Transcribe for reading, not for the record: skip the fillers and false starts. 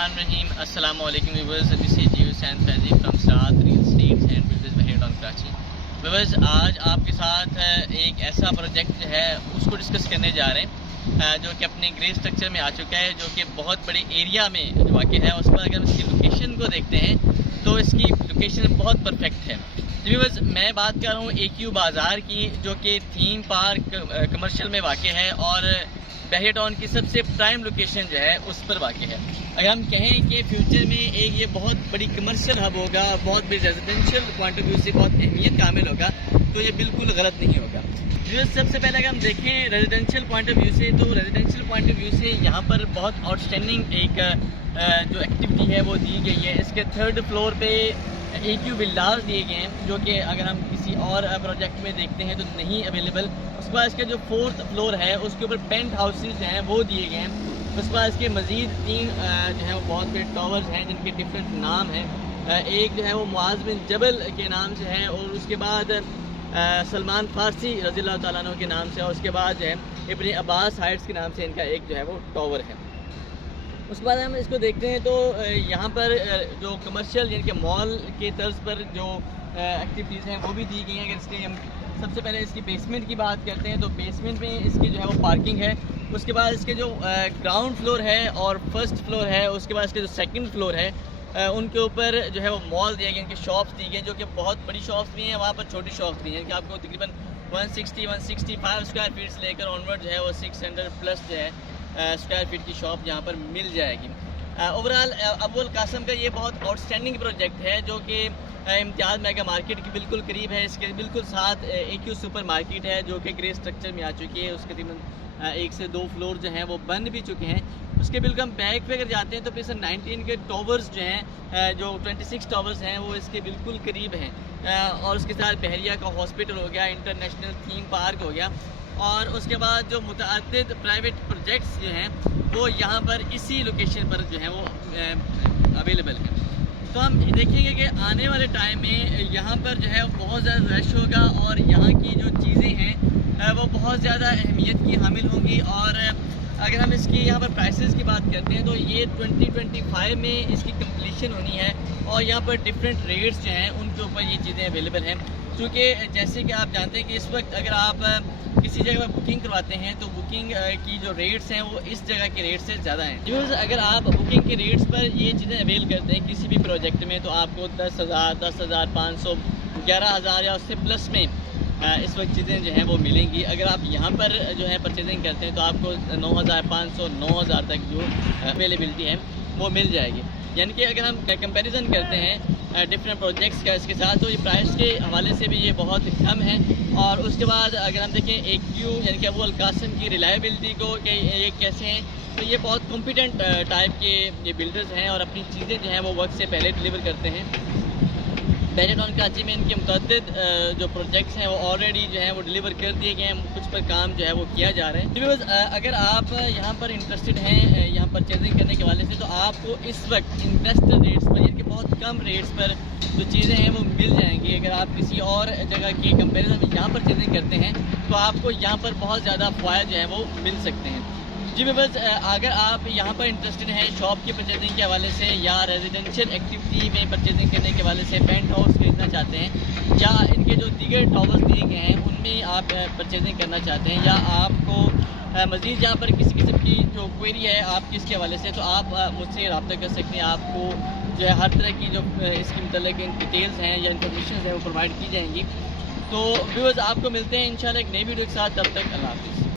Bismillahirrahmanirrahim. Assalamu alaikum viewers. This is G. Hussain Faizi from Saad Real Estates and Builders Mahid on Karachi. viewers, आज आपके साथ एक ऐसा project है उसको डिस्कस करने जा रहे हैं जो कि अपने ग्रे स्ट्रक्चर में आ चुका है, जो कि बहुत बड़े एरिया में वाक़ है। उस पर अगर हम इसकी लोकेशन को देखते हैं तो इसकी लोकेशन बहुत परफेक्ट है। व्यूअर्स, मैं बात कर रहा हूँ AQ बाज़ार की, जो कि थीम पार्क कमर्शियल में वाक़ है और बहरिया टाउन की सबसे प्राइम लोकेशन जो है उस पर वाक़ है। अगर हम कहें कि फ्यूचर में एक ये बहुत बड़ी कमर्शियल हब होगा, बहुत बड़ी रेजिडेंशियल पॉइंट ऑफ व्यू से बहुत अहमियत का हामिल होगा, तो ये बिल्कुल गलत नहीं होगा। सबसे पहले अगर हम देखें रेजिडेंशियल पॉइंट ऑफ व्यू से, तो रेजिडेंशियल पॉइंट ऑफ व्यू से यहाँ पर बहुत आउटस्टैंडिंग एक जो एक्टिविटी है वो दी गई है। इसके थर्ड फ्लोर पे AQ विल्लास दिए गए हैं, जो कि अगर हम किसी और प्रोजेक्ट में देखते हैं तो नहीं अवेलेबल। उसके बाद इसका जो फोर्थ फ्लोर है उसके ऊपर पेंट हाउसेज जो हैं वो दिए गए हैं। उसके बाद इसके मज़ीद 3 जो है वो बहुत बड़े टावर्स हैं जिनके डिफरेंट नाम हैं। एक जो है वो मुआज़ बिन जबल के नाम से है, और उसके बाद सलमान फारसी रज़ी अल्लाह तआला अन्हु के नाम से, और उसके बाद जो है इब्न अब्बास हाइट्स के नाम से इनका एक जो है वो टावर है। उसके बाद हम इसको देखते हैं तो यहाँ पर जो कमर्शियल यानी कि मॉल के तर्ज पर जो एक्टिविटीज़ हैं वो भी दी गई हैं। अगर इसके हम सबसे पहले इसकी बेसमेंट की बात करते हैं तो बेसमेंट में इसकी जो है वो पार्किंग है। उसके बाद इसके जो ग्राउंड फ्लोर है और फर्स्ट फ्लोर है, उसके बाद इसके जो सेकंड फ्लोर है उनके ऊपर जो है वो मॉल दिए गए, इनकी शॉप्स दी गई, जो कि बहुत बड़ी शॉप्स भी हैं, वहाँ पर छोटी शॉप्स भी हैं कि आपको तकरीबन 160-165 स्क्वायर फीट से लेकर ऑनवर्ड जो है वो 600 प्लस जो है स्क्वायर फीट की शॉप यहाँ पर मिल जाएगी। ओवरऑल अबुल कासम का ये बहुत आउटस्टैंडिंग प्रोजेक्ट है, जो कि इम्तियाज़ मेगा मार्केट के बिल्कुल करीब है। इसके बिल्कुल साथ AQ सुपर मार्केट है, जो कि ग्रे स्ट्रक्चर में आ चुकी है। उसके तकरीबन 1 से 2 फ्लोर जो हैं वो बन भी चुके हैं। उसके बिल्कुल हम बैक पे अगर जाते हैं तो फिर 19 के टावर्स जो हैं, जो 26 टावर्स हैं वो इसके बिल्कुल करीब हैं। और उसके साथ बहरिया का हॉस्पिटल हो गया, इंटरनेशनल थीम पार्क हो गया, और उसके बाद जो मुतअद्दिद प्राइवेट प्रोजेक्ट्स जो हैं वो यहाँ पर इसी लोकेशन पर जो हैं वो अवेलेबल हैं। तो हम देखेंगे कि आने वाले टाइम में यहाँ पर जो है बहुत ज़्यादा रश होगा और यहाँ की जो चीज़ें हैं वो बहुत ज़्यादा अहमियत की हामिल होंगी। और अगर हम इसकी यहाँ पर प्राइसेस की बात करते हैं तो ये 2025 में इसकी कंप्लीशन होनी है, और यहाँ पर डिफरेंट रेट्स जो हैं उनके ऊपर ये चीज़ें अवेलेबल हैं। क्योंकि जैसे कि आप जानते हैं कि इस वक्त अगर आप किसी जगह पर बुकिंग करवाते हैं तो बुकिंग की जो रेट्स हैं वो इस जगह के रेट से ज़्यादा हैं। व्यूअर्स, अगर आप बुकिंग के रेट्स पर ये चीज़ें अवेल करते हैं किसी भी प्रोजेक्ट में, तो आपको 10,000, 10,500, 11,000 या उससे प्लस में इस वक्त चीज़ें जो हैं वो मिलेंगी। अगर आप यहाँ पर जो है परचेजिंग करते हैं तो आपको 9,500, 9,000 तक जो अवेलेबिलिटी है वो मिल जाएगी। यानी कि अगर हम कंपैरिजन करते हैं डिफरेंट प्रोजेक्ट्स का इसके साथ, तो ये प्राइस के हवाले से भी ये बहुत कम है। और उसके बाद अगर हम देखें AQ यानी कि अबुल कासम की रिलायबिलिटी को कि ये कैसे हैं, तो ये बहुत कॉम्पिटेंट टाइप के ये बिल्डर्स हैं और अपनी चीज़ें जो हैं वो वक्त से पहले डिलीवर करते हैं। बहरिया टाउन कराची में इनके मुतअद्दिद जो प्रोजेक्ट्स हैं वो ऑलरेडी जो है वो डिलीवर कर दिए गए हैं, कुछ पर काम जो है वो किया जा रहा है। तो अगर आप यहाँ पर इंटरेस्टेड हैं यहाँ परचेजिंग करने के वाले से, तो आपको इस वक्त इन्वेस्टर रेट्स पर यानी कि बहुत कम रेट्स पर जो चीज़ें हैं वो मिल जाएंगी। अगर आप किसी और जगह के कंपेरिजन में यहाँ परचेजिंग करते हैं तो आपको यहाँ पर बहुत ज़्यादा फ़ायदे जो है वो मिल सकते हैं। जी व्यूअर्स, अगर आप यहाँ पर इंटरेस्टेड हैं शॉप की परचेजिंग के हवाले से या रेजिडेंशियल एक्टिविटी में परचेजिंग करने के हवाले से पेंट हाउस खरीदना चाहते हैं, या इनके जो दीगर टावर्स दिए गए हैं उनमें आप परचेजिंग करना चाहते हैं, या आपको मज़ीद यहाँ पर किसी किस्म की जो क्वेरी है आपकी इसके हवाले से, तो आप मुझसे रब्ता कर सकते हैं। आपको जो है हर तरह की जो इसके मतलब डिटेल्स हैं या इन्फॉर्मेशन है वो प्रोवाइड की जाएंगी। तो व्यूअर्स, आपको मिलते हैं इंशाल्लाह एक नई वीडियो के साथ। तब तक अल्लाह हाफ़िज़।